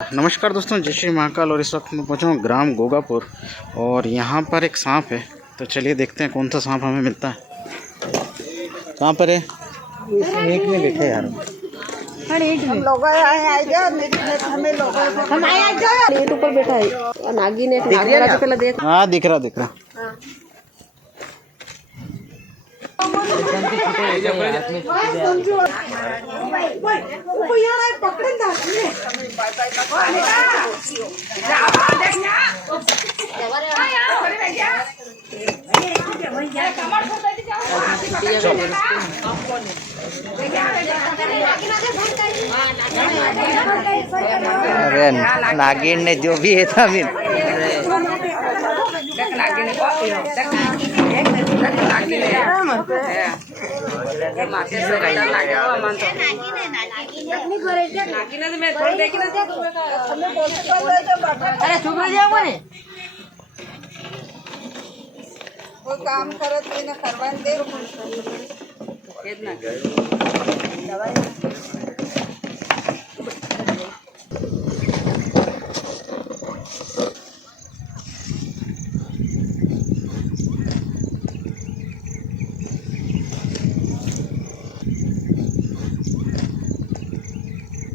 नमस्कार दोस्तों, जय श्री महाकाल। और इस वक्त मैं पहुंचा हूँ ग्राम गोगापुर और यहाँ पर एक सांप है। तो चलिए देखते हैं कौन सा सांप हमें मिलता है। कहाँ पर है? एक में बैठे यार। हम लोग ऊपर बैठा है नागिन है। देख हाँ, दिख रहा अरे नागिन ने जो भी है था कोई काम करत नहीं ना करवाने दे